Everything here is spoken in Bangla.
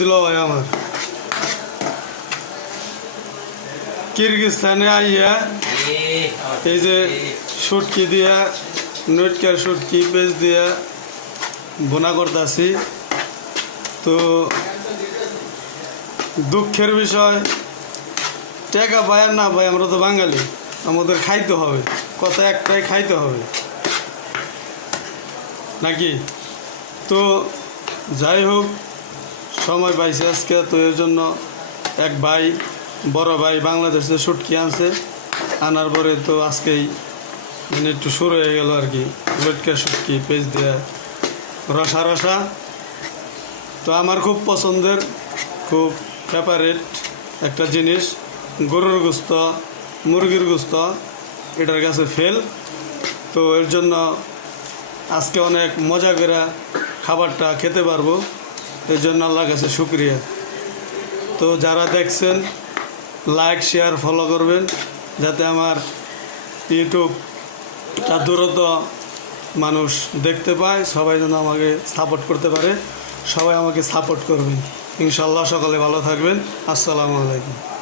দিল ভাই আমার কিরগিজস্তানে আইয়া এই যে শুটকি দিয়া নটকার শুটকি পেঁচ দিয়া বোনা করতেছি। তো দুঃখের বিষয় টাকা পাই আর না ভাই, আমরা তো বাঙালি, আমাদের খাইতে হবে, কথা একটাই, খাইতে হবে নাকি। তো যাই হোক, সময় পাইছে আজকে, তো এর জন্য এক ভাই, বড় ভাই বাংলাদেশে শুটকি আনছে, আনার পরে তো আজকেই মানে একটু শুরু হয়ে গেল আর কি, লটকা শুটকি পেঁচ দেওয়া রসা রসা। তো আমার খুব পছন্দের, খুব ফেভারিট একটা জিনিস, গরুর গোস্ত, মুরগির গোস্ত, এটার কাছে ফেল। তো এর জন্য আজকে অনেক মজা করে খাবারটা খেতে পারবো, এর জন্য আল্লাহর কাছে শুকরিয়া। তো যারা দেখছেন লাইক শেয়ার ফলো করবেন, যাতে আমার ইউটিউবটা দ্রুত মানুষ দেখতে পায়, সবাই যেন আমাকে সাপোর্ট করতে পারে। সবাই আমাকে সাপোর্ট করবেন ইনশাল্লাহ। সকালে ভালো থাকবেন। আসসালামু আলাইকুম।